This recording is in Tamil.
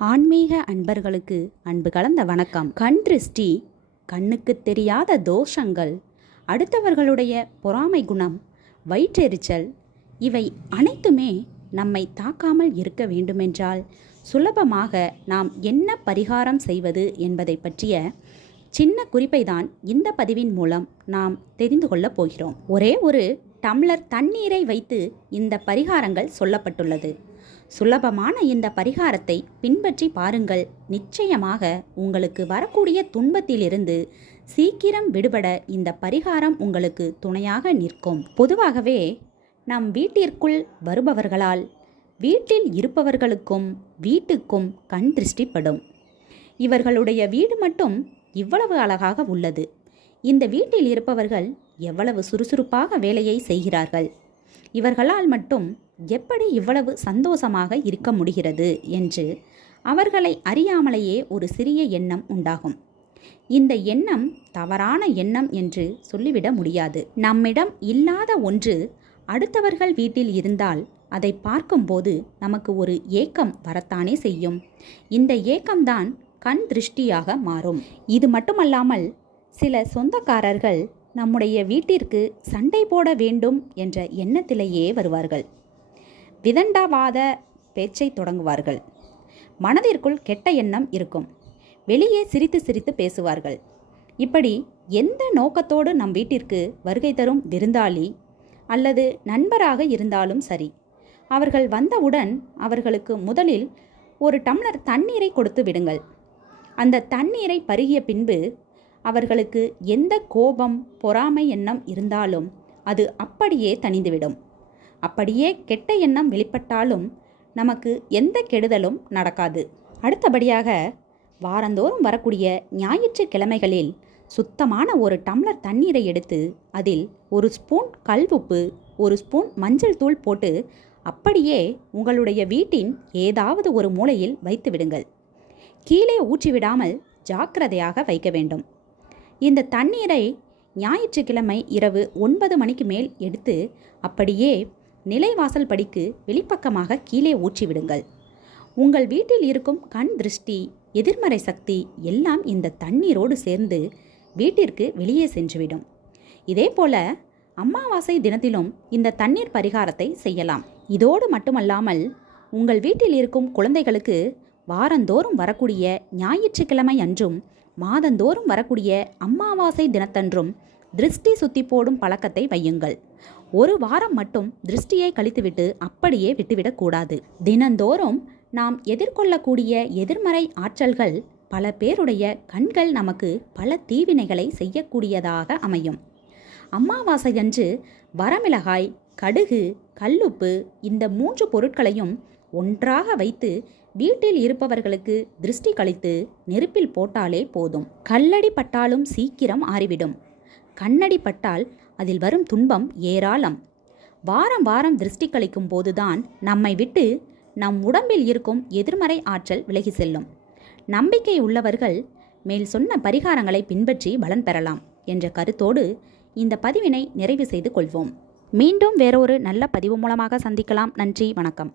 ஆன்மீக அன்பர்களுக்கு அன்பு கலந்த வணக்கம். கண் திருஷ்டி, கண்ணுக்கு தெரியாத தோஷங்கள், அடுத்தவர்களுடைய பொறாமை குணம், வயிற்றெரிச்சல் இவை அனைத்துமே நம்மை தாக்காமல் இருக்க வேண்டுமென்றால் சுலபமாக நாம் என்ன பரிகாரம் செய்வது என்பதை பற்றிய சின்ன குறிப்பை தான் இந்த பதிவின் மூலம் நாம் தெரிந்து கொள்ளப் போகிறோம். ஒரே ஒரு டம்ளர் தண்ணீரை வைத்து இந்த பரிகாரங்கள் சொல்லப்பட்டுள்ளது. சுலபமான இந்த பரிகாரத்தை பின்பற்றி பாருங்கள். நிச்சயமாக உங்களுக்கு வரக்கூடிய துன்பத்திலிருந்து சீக்கிரம் விடுபட இந்த பரிகாரம் உங்களுக்கு துணையாக நிற்கும். பொதுவாகவே நம் வீட்டிற்குள் வருபவர்களால் வீட்டில் இருப்பவர்களுக்கும் வீட்டுக்கும் கண் திருஷ்டிப்படும். இவர்களுடைய வீடு மட்டும் இவ்வளவு அழகாக உள்ளது, இந்த வீட்டில் இருப்பவர்கள் எவ்வளவு சுறுசுறுப்பாக வேலையை செய்கிறார்கள், இவர்களால் மட்டும் எப்படி இவ்வளவு சந்தோஷமாக இருக்க முடிகிறது என்று அவர்களை அறியாமலேயே ஒரு சிறிய எண்ணம் உண்டாகும். இந்த எண்ணம் தவறான எண்ணம் என்று சொல்லிவிட முடியாது. நம்மிடம் இல்லாத ஒன்று அடுத்தவர்கள் வீட்டில் இருந்தால் அதை பார்க்கும்போது நமக்கு ஒரு ஏக்கம் வரத்தானே செய்யும். இந்த ஏக்கம்தான் கண் திருஷ்டியாக மாறும். இது மட்டுமல்லாமல் சில சொந்தக்காரர்கள் நம்முடைய வீட்டிற்கு சண்டை போட வேண்டும் என்ற எண்ணத்திலேயே வருவார்கள். விதண்டாவாத பேச்சை தொடங்குவார்கள். மனதிற்குள் கெட்ட எண்ணம் இருக்கும். வெளியே சிரித்து சிரித்து பேசுவார்கள். இப்படி எந்த நோக்கத்தோடு நம் வீட்டிற்கு வருகை தரும் விருந்தாளி அல்லது நண்பராக இருந்தாலும் சரி, அவர்கள் வந்தவுடன் அவர்களுக்கு முதலில் ஒரு டம்ளர் தண்ணீரை கொடுத்து விடுங்கள். அந்த தண்ணீரை பருகிய பின்பு அவர்களுக்கு எந்த கோபம், பொறாமை எண்ணம் இருந்தாலும் அது அப்படியே தணிந்துவிடும். அப்படியே கெட்ட எண்ணம் வெளிப்பட்டாலும் நமக்கு எந்த கெடுதலும் நடக்காது. அடுத்தபடியாக வாரந்தோறும் வரக்கூடிய ஞாயிற்றுக்கிழமைகளில் சுத்தமான ஒரு டம்ளர் தண்ணீரை எடுத்து அதில் ஒரு ஸ்பூன் கல்உப்பு, ஒரு ஸ்பூன் மஞ்சள் தூள் போட்டு அப்படியே உங்களுடைய வீட்டின் ஏதாவது ஒரு மூலையில் வைத்து விடுங்கள். கீழே ஊற்றிவிடாமல் ஜாக்கிரதையாக வைக்க வேண்டும். இந்த தண்ணீரை ஞாயிற்றுக்கிழமை இரவு 9 மணிக்கு மேல் எடுத்து அப்படியே நிலைவாசல் படிக்கு வெளிப்பக்கமாக கீழே ஊற்றிவிடுங்கள். உங்கள் வீட்டில் இருக்கும் கண் திருஷ்டி, எதிர்மறை சக்தி எல்லாம் இந்த தண்ணீரோடு சேர்ந்து வீட்டிற்கு வெளியே சென்றுவிடும். இதே போல அமாவாசை தினத்திலும் இந்த தண்ணீர் பரிகாரத்தை செய்யலாம். இதோடு மட்டுமல்லாமல் உங்கள் வீட்டில் இருக்கும் குழந்தைகளுக்கு வாரந்தோறும் வரக்கூடிய ஞாயிற்றுக்கிழமை அன்றும் மாதந்தோறும் வரக்கூடிய அமாவாசை தினத்தன்றும் திருஷ்டி சுத்தி போடும் பழக்கத்தை வையுங்கள். ஒரு வாரம் மட்டும் திருஷ்டியை கழித்துவிட்டு அப்படியே விட்டுவிடக்கூடாது. தினந்தோறும் நாம் எதிர்கொள்ளக்கூடிய எதிர்மறை ஆற்றல்கள் பல பேருடைய கண்கள் நமக்கு பல தீவினைகளை செய்யக்கூடியதாக அமையும். அமாவாசையன்று வரமிளகாய், கடுகு, கல்லுப்பு இந்த 3 பொருட்களையும் ஒன்றாக வைத்து வீட்டில் இருப்பவர்களுக்கு திருஷ்டி கழித்து நெருப்பில் போட்டாலே போதும். கல்லடி பட்டாலும் சீக்கிரம் ஆறிவிடும். கண்ணடி பட்டால் அதில் வரும் துன்பம் ஏராளம். வாரம் வாரம் திருஷ்டி கழிக்கும் போதுதான் நம்மை விட்டு நம் உடம்பில் இருக்கும் எதிர்மறை ஆற்றல் விலகி செல்லும். நம்பிக்கை உள்ளவர்கள் மேல் சொன்ன பரிகாரங்களை பின்பற்றி பலன் பெறலாம் என்ற கருத்தோடு இந்த பதிவினை நிறைவு செய்து கொள்வோம். மீண்டும் வேறொரு நல்ல பதிவு மூலமாக சந்திக்கலாம். நன்றி, வணக்கம்.